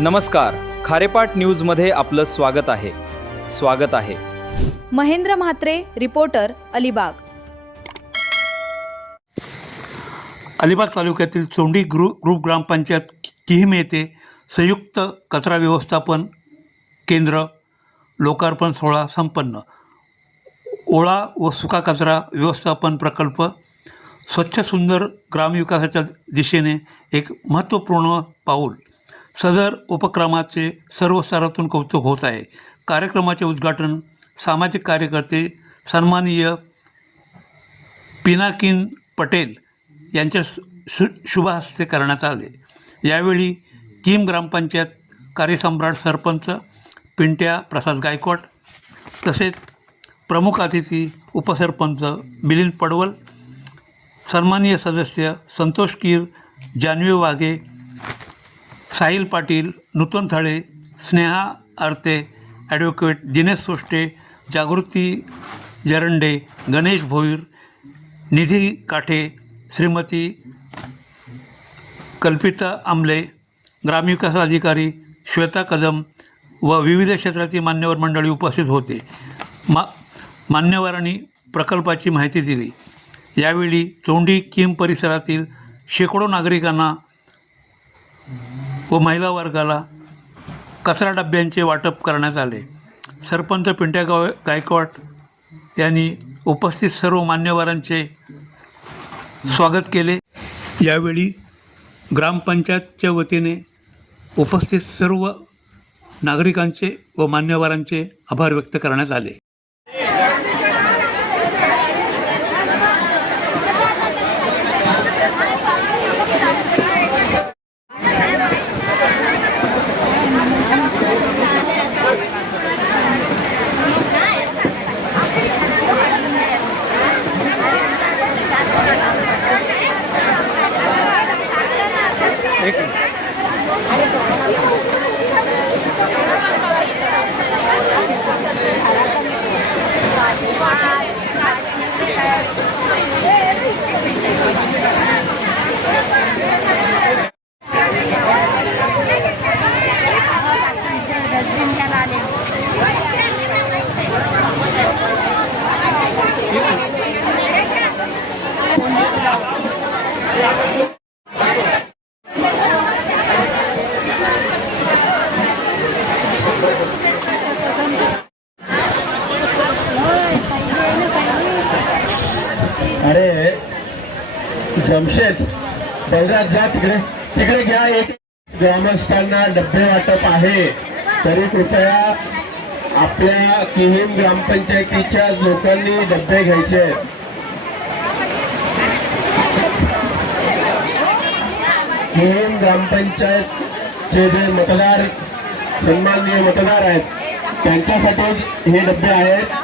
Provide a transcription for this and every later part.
नमस्कार, खारेपाट न्यूजमध्ये आपलं स्वागत आहे। महेंद्र म्हात्रे, रिपोर्टर, अलिबाग। अलिबाग तालुक्यातील चोंडी ग्रुप ग्रामपंचायत किहिम येथे संयुक्त कचरा व्यवस्थापन केंद्र लोकार्पण सोहळा संपन्न। ओला व सुका कचरा व्यवस्थापन प्रकल्प स्वच्छ सुंदर ग्रामविकासाच्या दिशेने एक महत्त्वपूर्ण पाऊल। सदर उपक्रमाचे सर्व स्तरातून कौतुक होत आहे। कार्यक्रमाचे उद्घाटन सामाजिक कार्यकर्ते सन्माननीय पिनाकिन पटेल यांच्या शुभ हस्ते करण्यात आले। यावेळी किहिम ग्रामपंचायत कार्यसम्राट सरपंच पिंट्या प्रसाद गायकवाड तसेच प्रमुख अतिथी उपसरपंच मिलिंद पडवल, सन्माननीय सदस्य संतोष कीर, जान्हवी वाघे, साहिल पाटील, नूतन थळे, स्नेहा आरते, ॲडव्होकेट दिनेश सोष्टे, जागृती जरंडे, गणेश भोईर, निधी काठे, श्रीमती कल्पिता आमले, ग्रामविकास अधिकारी श्वेता कदम व विविध क्षेत्रातील मान्यवर मंडळी उपस्थित होते। मान्यवरांनी प्रकल्पाची माहिती दिली। यावेळी चोंडी किहिम परिसरातील शेकडो नागरिकांना व महिला वर्गाला कचरा डब्यांचे वाटप करण्यात आले। सरपंच पिंट्या गायकवाड यांनी उपस्थित सर्व मान्यवरांचे स्वागत केले। यावेळी ग्रामपंचायतच्या वतीने उपस्थित सर्व नागरिकांचे व मान्यवरांचे आभार व्यक्त करण्यात आले। अरे जमशेद बलराज जा तिकडे घ्या। एक ग्रामस्थांना डब्बे वाटप आहे, तरी कृपया आपल्या किहिम ग्रामपंचायतीच्या लोकांनी डब्बे घ्यायचे। किहिम ग्रामपंचायतचे जे मतदार सन्माननीय मतदार आहेत त्यांच्यासाठी हे डब्बे आहेत।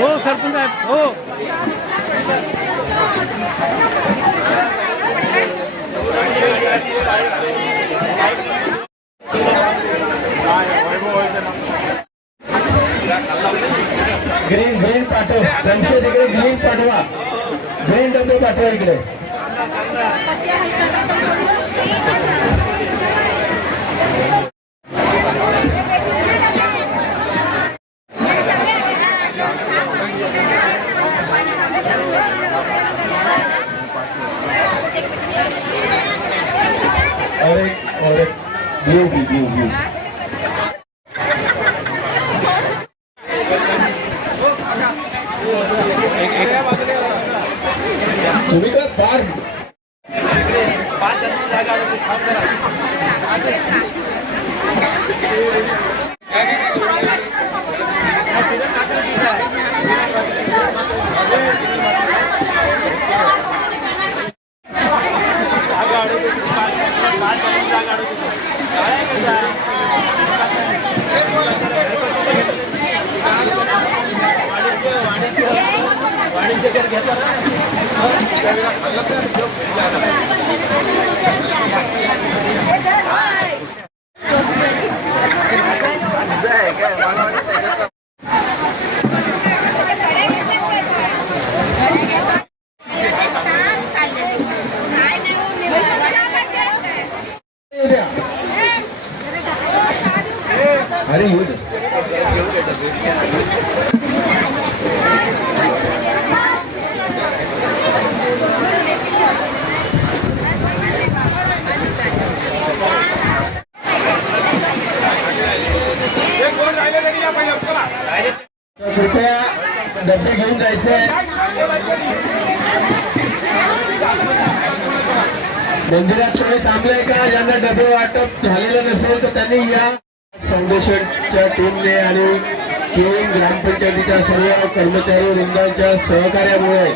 हो सरपंच आहेत हो। ग्रीन पाठव, जमशेद इकडे ग्रीन पाठवा, ग्रीन डब्बे पाठवा इकडे। और एक ब्लू एक भूमिका फार अरे येऊ दे. कृपया डबे घेऊन जायचे. मंदिरात तुम्ही थांबले का? ज्यांना डबे वाटप झालेलं नसेल तर त्यांनी या फाउंडेशनच्या टीमने आणि किंग ग्रामपंचायतीच्या सर्व कर्मचारी वृंदाच्या सहकार्यामुळे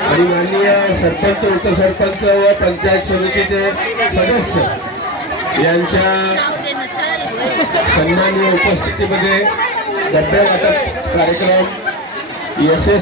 आणि माननीय सरपंच उपसरपंच व पंचायत समितीचे सदस्य यांच्या सन्माननीय उपस्थितीमध्ये डबे वाटप कार्यक्रम यशस्वी